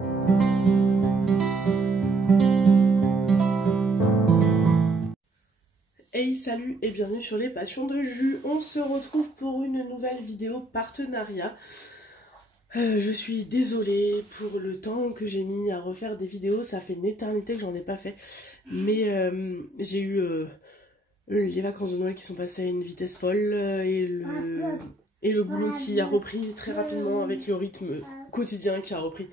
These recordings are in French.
Hey salut et bienvenue sur les passions de jus. On se retrouve pour une nouvelle vidéo partenariat. Je suis désolée pour le temps que j'ai mis à refaire des vidéos, ça fait une éternité que j'en ai pas fait. Mais j'ai eu les vacances de Noël qui sont passées à une vitesse folle et le boulot qui a repris très rapidement avec le rythme quotidien qui a repris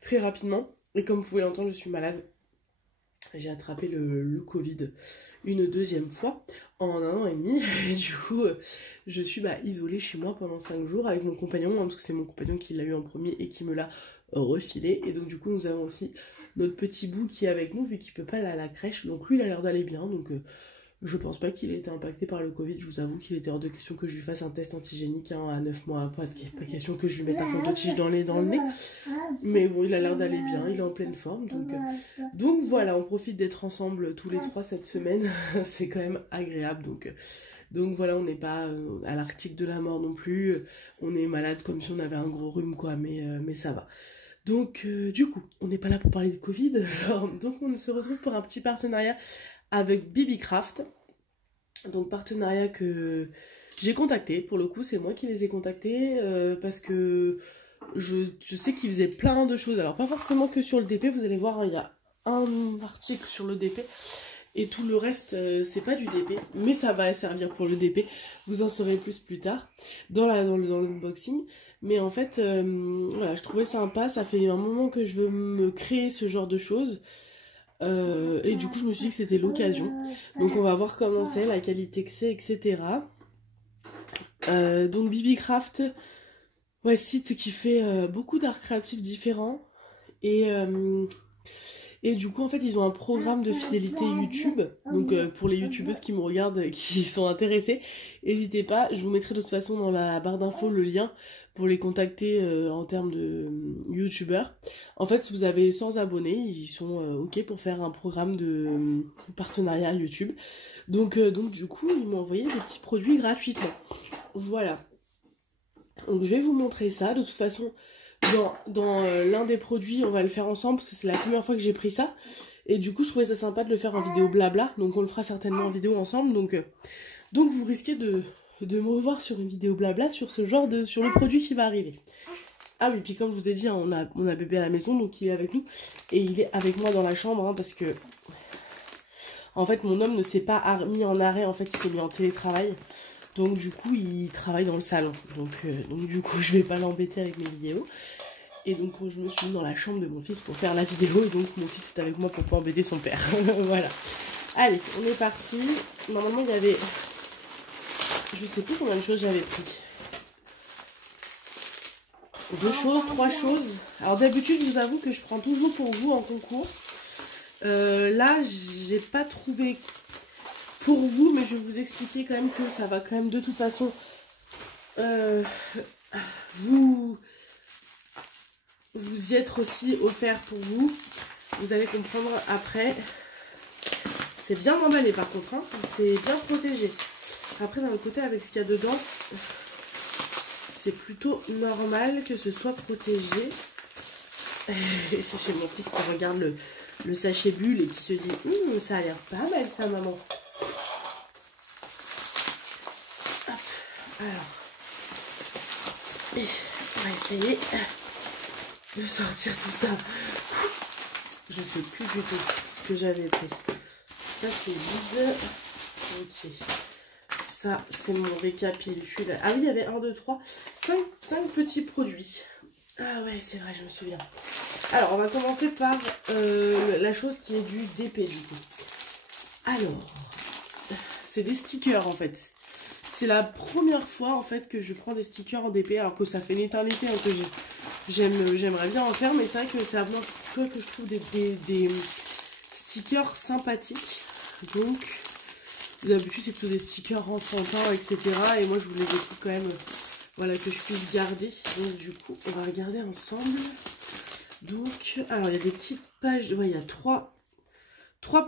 très rapidement. Et comme vous pouvez l'entendre, je suis malade. J'ai attrapé le Covid une deuxième fois en 1 an et demi. Et du coup, je suis isolée chez moi pendant 5 jours avec mon compagnon, parce que c'est mon compagnon qui l'a eu en premier et qui me l'a refilé. Et donc du coup, nous avons aussi notre petit bout qui est avec nous, vu qu'il peut pas aller à la crèche. Donc lui, il a l'air d'aller bien. Donc je pense pas qu'il ait été impacté par le Covid. Je vous avoue qu'il était hors de question que je lui fasse un test antigénique à 9 mois. Pas question que je lui mette un coton-tige dans le nez. Mais bon, il a l'air d'aller bien, il est en pleine forme. Donc voilà, on profite d'être ensemble tous les 3 cette semaine. C'est quand même agréable. Donc voilà, on n'est pas à l'arctique de la mort non plus. On est malade comme si on avait un gros rhume, quoi. Mais ça va. Donc du coup, on n'est pas là pour parler de Covid. Donc on se retrouve pour un petit partenariat avec Bibicraft. Donc partenariat que j'ai contacté. Pour le coup, c'est moi qui les ai contactés parce que je sais qu'ils faisaient plein de choses. Alors pas forcément que sur le DP, vous allez voir, il y a un article sur le DP. Et tout le reste, c'est pas du DP, mais ça va servir pour le DP. Vous en saurez plus tard dans l'unboxing. Mais en fait, voilà, je trouvais sympa. Ça fait un moment que je veux me créer ce genre de choses. Et du coup, je me suis dit que c'était l'occasion. Donc on va voir comment c'est, la qualité que c'est, etc. Donc Bibicraft, ouais, site qui fait beaucoup d'art créatif différents. Et du coup, en fait, ils ont un programme de fidélité YouTube. Donc, pour les youtubeuses qui me regardent, qui sont intéressées, n'hésitez pas. Je vous mettrai de toute façon dans la barre d'infos le lien pour les contacter en termes de youtubeurs. En fait, si vous avez 100 abonnés, ils sont OK pour faire un programme de partenariat YouTube. Donc, du coup, ils m'ont envoyé des petits produits gratuitement. Voilà. Donc, je vais vous montrer ça. De toute façon, dans l'un des produits, on va le faire ensemble parce que c'est la première fois que j'ai pris ça. Et du coup, je trouvais ça sympa de le faire en vidéo blabla. Donc, on le fera certainement en vidéo ensemble. Donc vous risquez de me revoir sur une vidéo blabla sur sur le produit qui va arriver. Ah oui, puis comme je vous ai dit, hein, on a bébé à la maison, donc il est avec nous. Et il est avec moi dans la chambre, hein, parce que en fait, mon homme ne s'est pas mis en arrêt. En fait, il s'est mis en télétravail. Donc du coup, il travaille dans le salon. Donc du coup, je vais pas l'embêter avec mes vidéos. Et donc, je me suis mis dans la chambre de mon fils pour faire la vidéo. Et donc, mon fils est avec moi pour pas embêter son père. Voilà. Allez, on est parti. Normalement, il y avait... Je sais plus combien de choses j'avais pris. 2 choses, 3 choses. Alors d'habitude, je vous avoue que je prends toujours pour vous en concours. Là, j'ai pas trouvé... pour vous, mais je vais vous expliquer quand même que ça va quand même de toute façon vous y être aussi offert pour vous. Vous allez comprendre après. C'est bien emballé par contre, hein. C'est bien protégé. Après, d'un autre côté, avec ce qu'il y a dedans, c'est plutôt normal que ce soit protégé. C'est chez mon fils qui regarde le sachet bulle et qui se dit ça a l'air pas mal ça, maman. Alors, on va essayer de sortir tout ça. Je sais plus du tout ce que j'avais pris. Ça, c'est vide. Ok. Ça, c'est mon récapitule. Ah oui, il y avait 1, 2, 3, 5 petits produits. Ah ouais, c'est vrai, je me souviens. Alors, on va commencer par la chose qui est du DP, du coup. Alors, c'est des stickers, en fait. C'est la première fois en fait que je prends des stickers en DP, alors que ça fait une éternité, hein, que j'aimerais bien en faire, mais c'est vrai que c'est la première fois que je trouve des stickers sympathiques. Donc d'habitude c'est plutôt des stickers enfantins, etc. Et moi je voulais des trucs quand même voilà, que je puisse garder. Donc du coup on va regarder ensemble. Donc alors il y a des petites pages, ouais, il y a trois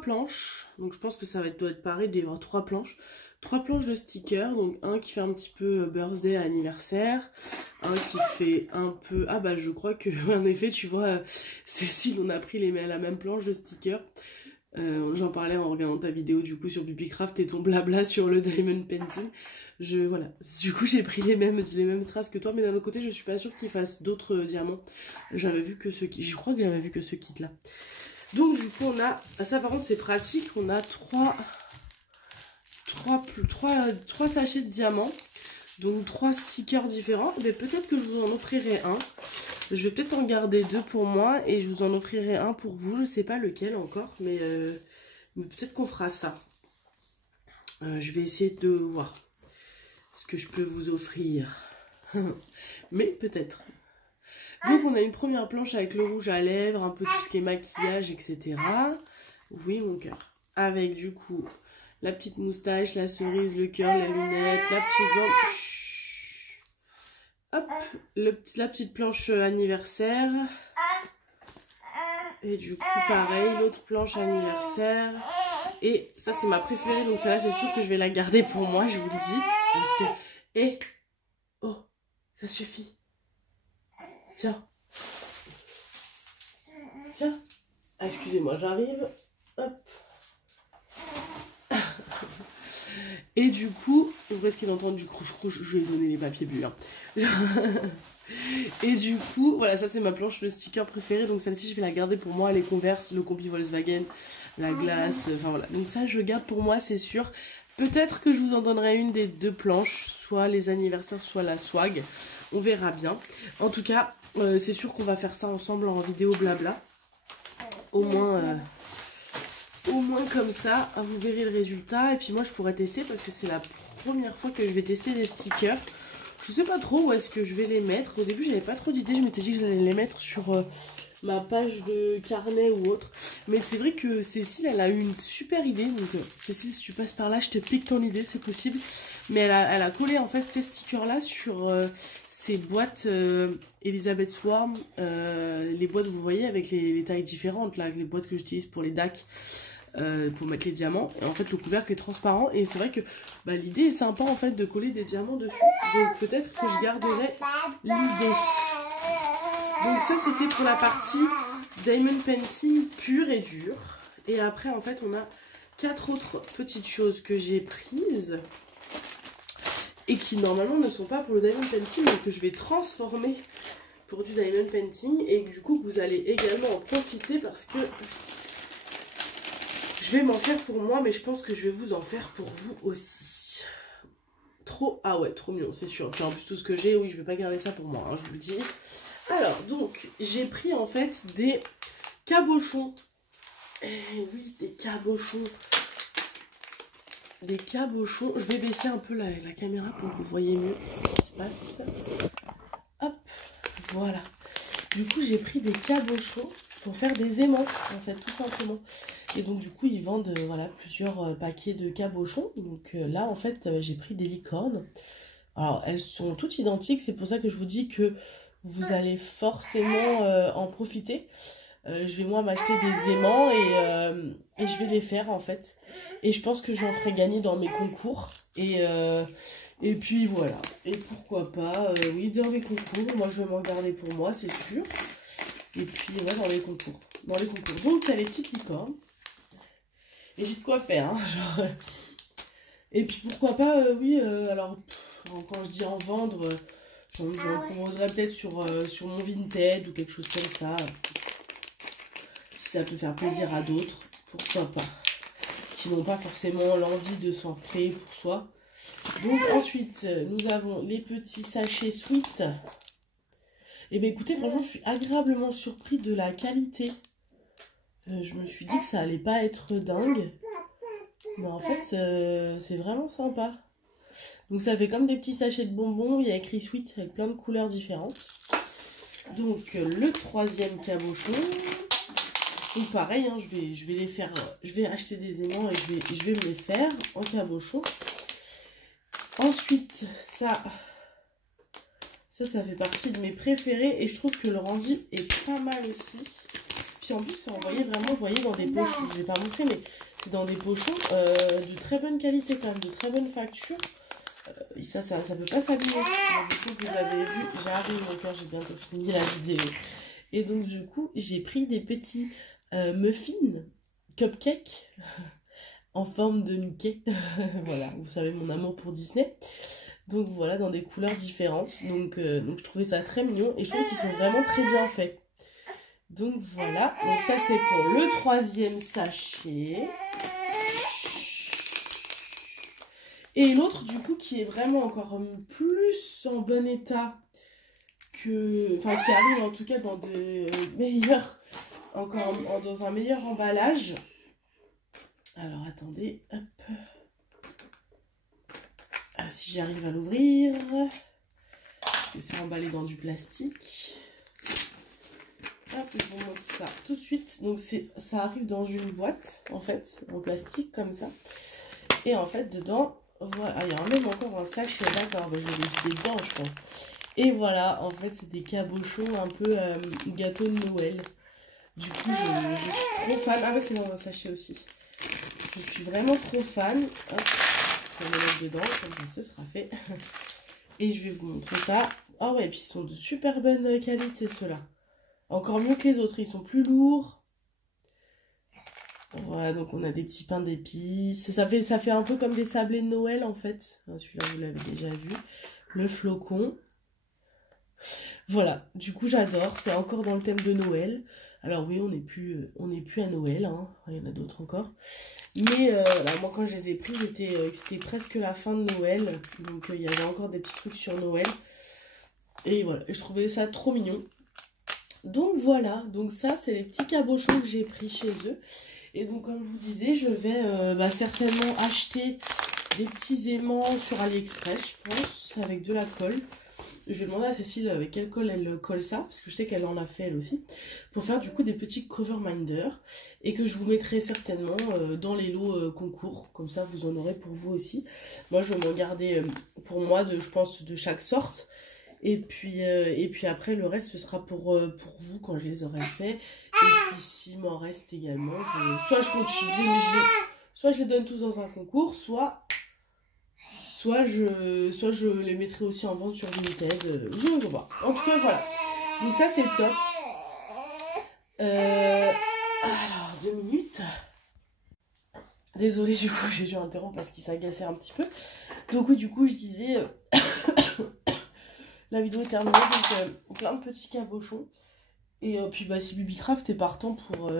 planches, donc je pense que ça doit être pareil, il doit y avoir 3 planches. 3 planches de stickers, donc un qui fait un petit peu birthday anniversaire, un qui fait un peu... Ah bah je crois que en effet tu vois Cécile, on a pris la même planche de stickers. J'en parlais en regardant ta vidéo du coup sur Bibicraft et ton blabla sur le diamond painting. Voilà, du coup j'ai pris les mêmes strass que toi, mais d'un autre côté je suis pas sûre qu'ils fassent d'autres diamants. J'avais vu que je crois que j'avais vu que ce kit là. Donc du coup on a, ça par contre c'est pratique, on a 3 sachets de diamants, donc 3 stickers différents. Mais peut-être que je vous en offrirai un. Je vais peut-être en garder 2 pour moi et je vous en offrirai un pour vous. Je sais pas lequel encore, mais peut-être qu'on fera ça. Je vais essayer de voir ce que je peux vous offrir. Mais peut-être. Donc on a une première planche avec le rouge à lèvres, un peu tout ce qui est maquillage, etc. Oui mon cœur. Avec du coup la petite moustache, la cerise, le cœur, la lunette, la petite bande. Hop, la petite planche anniversaire. Et du coup pareil, l'autre planche anniversaire. Et ça c'est ma préférée, donc celle-là c'est sûr que je vais la garder pour moi, je vous le dis. Parce que... Et... Oh, ça suffit. Tiens. Tiens. Ah, excusez-moi, j'arrive. Hop. Et du coup, vous risquez d'entendre du crouche-crouche, je vais donner les papiers buts. Hein. Et du coup, voilà, ça c'est ma planche de sticker préférée. Donc celle-ci, je vais la garder pour moi. Les Converse, le combi Volkswagen, la glace, enfin voilà. Donc ça, je garde pour moi, c'est sûr. Peut-être que je vous en donnerai une des 2 planches, soit les anniversaires, soit la swag. On verra bien. En tout cas, c'est sûr qu'on va faire ça ensemble en vidéo blabla. Au moins comme ça, vous verrez le résultat. Et puis moi, je pourrais tester parce que c'est la première fois que je vais tester des stickers. Je sais pas trop où est-ce que je vais les mettre. Au début, j'avais pas trop d'idées. Je m'étais dit que j'allais les mettre sur ma page de carnet ou autre. Mais c'est vrai que Cécile, elle a eu une super idée. Donc Cécile, si tu passes par là, je te pique ton idée, c'est possible. Mais elle a collé en fait ces stickers-là sur ces boîtes Elizabeth Swarm. Les boîtes, vous voyez, avec les tailles différentes, là, avec les boîtes que j'utilise pour les DAC. Pour mettre les diamants, et en fait le couvercle est transparent, et c'est vrai que bah, l'idée est sympa en fait de coller des diamants dessus, donc peut-être que je garderai l'idée. Donc ça c'était pour la partie diamond painting pur et dur, et après en fait on a 4 autres petites choses que j'ai prises et qui normalement ne sont pas pour le diamond painting mais que je vais transformer pour du diamond painting, et du coup vous allez également en profiter parce que je vais m'en faire pour moi, mais je pense que je vais vous en faire pour vous aussi. Trop, ah ouais, trop mignon, c'est sûr. Puis en plus, tout ce que j'ai, oui, je vais pas garder ça pour moi, hein, je vous le dis. Alors, donc, j'ai pris en fait des cabochons. Eh oui, des cabochons. Des cabochons. Je vais baisser un peu la caméra pour que vous voyez mieux ce qui se passe. Hop, voilà. Du coup, j'ai pris des cabochons pour faire des aimants, en fait, tout simplement. Et donc, du coup, ils vendent voilà, plusieurs paquets de cabochons. Donc là, en fait, j'ai pris des licornes. Alors, elles sont toutes identiques. C'est pour ça que je vous dis que vous allez forcément en profiter. Je vais, moi, m'acheter des aimants et je vais les faire, en fait. Et je pense que j'en ferai gagner dans mes concours. Et puis, voilà. Et pourquoi pas, oui, dans mes concours. Moi, je vais m'en garder pour moi, c'est sûr. Et puis, ouais, dans les concours. Donc, il y a les petites licornes. Et j'ai de quoi faire, hein, genre... Et puis, pourquoi pas, oui, alors, quand je dis en vendre, j'en proposerai peut-être sur mon Vinted ou quelque chose comme ça. Si ça peut faire plaisir à d'autres, pourquoi pas. Qui n'ont pas forcément l'envie de s'en créer pour soi. Donc, ensuite, nous avons les petits sachets Sweet. Et bien écoutez, franchement, je suis agréablement surpris de la qualité. Je me suis dit que ça allait pas être dingue. Mais en fait, c'est vraiment sympa. Donc ça fait comme des petits sachets de bonbons. Il y a écrit Sweet avec plein de couleurs différentes. Donc le 3e cabochon. Donc pareil, hein, je vais les faire. Je vais acheter des aimants et je vais me les faire en cabochon. Ensuite, ça fait partie de mes préférés et je trouve que le rendu est pas mal aussi. Puis en plus, c'est envoyé vraiment, vous voyez, dans des poches. Je ne vais pas montrer, mais C'est dans des pochons de très bonne qualité quand même, de très bonne facture. Et ça peut pas s'abîmer. Du coup, vous avez vu, j'arrive encore, j'ai bientôt fini la vidéo. Et donc du coup, j'ai pris des petits muffins, cupcakes, en forme de Mickey. Voilà, vous savez mon amour pour Disney. Donc voilà, dans des couleurs différentes. Donc je trouvais ça très mignon et je trouve qu'ils sont vraiment très bien faits. Donc voilà, donc ça c'est pour le 3e sachet. Et l'autre du coup qui est vraiment encore plus en bon état que... Enfin qui arrive en tout cas dans de meilleurs... Encore dans un meilleur emballage. Alors attendez, hop. Ah, si j'arrive à l'ouvrir. Parce que c'est emballé dans du plastique. Hop, je vous montre ça tout de suite. Donc ça arrive dans une boîte, en fait, en plastique comme ça. Et en fait, dedans, voilà. Il y a même encore un sachet, d'accord, je vais le vider dedans, je pense. Et voilà, en fait, c'est des cabochons un peu gâteau de Noël. Du coup, je suis trop fan. Ah ouais, c'est dans un sachet aussi. Je suis vraiment trop fan. Hop, je vais le mettre dedans, comme ça ce sera fait. Et je vais vous montrer ça. Ah ouais, et puis ils sont de super bonne qualité ceux-là. Encore mieux que les autres, ils sont plus lourds. Voilà, donc on a des petits pains d'épices. Ça fait un peu comme des sablés de Noël en fait. Celui-là, vous l'avez déjà vu. Le flocon. Voilà, du coup j'adore. C'est encore dans le thème de Noël. Alors oui, on n'est plus à Noël, hein. Il y en a d'autres encore. Mais voilà, moi quand je les ai pris, c'était presque la fin de Noël. Donc il y avait encore des petits trucs sur Noël. Et voilà, je trouvais ça trop mignon. Donc voilà, donc ça c'est les petits cabochons que j'ai pris chez eux. Et donc comme je vous disais, je vais certainement acheter des petits aimants sur AliExpress, je pense, avec de la colle. Je vais demander à Cécile avec quelle colle elle colle ça, parce que je sais qu'elle en a fait elle aussi, pour faire du coup des petits cover minders, et que je vous mettrai certainement dans les lots concours, comme ça vous en aurez pour vous aussi. Moi je vais m'en garder pour moi, je pense, de chaque sorte, et puis après le reste ce sera pour vous quand je les aurai fait, et puis s'il m'en reste également, soit je continue, mais soit je les donne tous dans un concours, soit je les mettrai aussi en vente sur Vinted, je ne sais pas. En tout cas, voilà. Donc ça, c'est top. Alors, 2 minutes. Désolée, du coup, j'ai dû interrompre parce qu'il s'agaçait un petit peu. Donc oui, du coup, je disais... la vidéo est terminée, donc plein de petits cabochons. Et puis bah, si Bibicraft est partant pour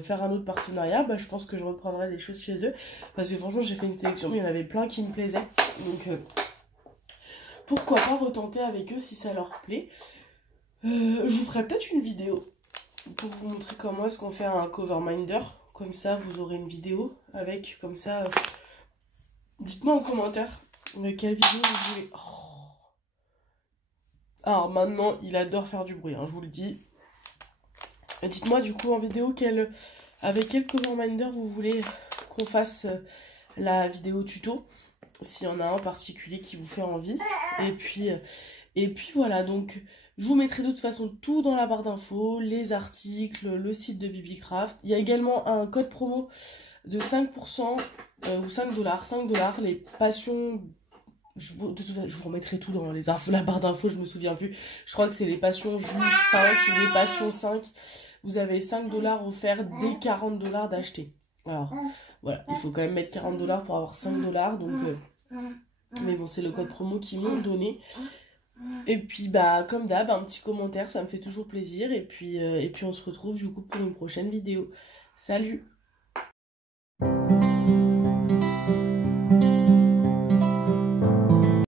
faire un autre partenariat, bah, je pense que je reprendrai des choses chez eux. Parce que franchement j'ai fait une sélection, mais il y en avait plein qui me plaisaient. Donc pourquoi pas retenter avec eux si ça leur plaît. Je vous ferai peut-être une vidéo pour vous montrer comment est-ce qu'on fait un cover minder. Comme ça vous aurez une vidéo avec, comme ça. Dites-moi en commentaire quelle vidéo vous voulez. Oh. Alors maintenant il adore faire du bruit, hein, je vous le dis. Dites-moi du coup en vidéo avec quel cover minder vous voulez qu'on fasse la vidéo tuto. S'il y en a un particulier qui vous fait envie. Et puis voilà, donc je vous mettrai de toute façon tout dans la barre d'infos, les articles, le site de Bibicraft. Il y a également un code promo de 5% ou 5$. 5$, les passions... Je vous remettrai tout dans la barre d'infos, je me souviens plus. Je crois que c'est les passions Jus 5 ou les passions 5. Vous avez 5$ offerts dès 40$ d'acheter. Alors, voilà, il faut quand même mettre 40$ pour avoir 5$. Donc, mais bon, c'est le code promo qu'ils m'ont donné. Et puis, bah, comme d'hab, un petit commentaire, ça me fait toujours plaisir. Et puis on se retrouve du coup pour une prochaine vidéo. Salut!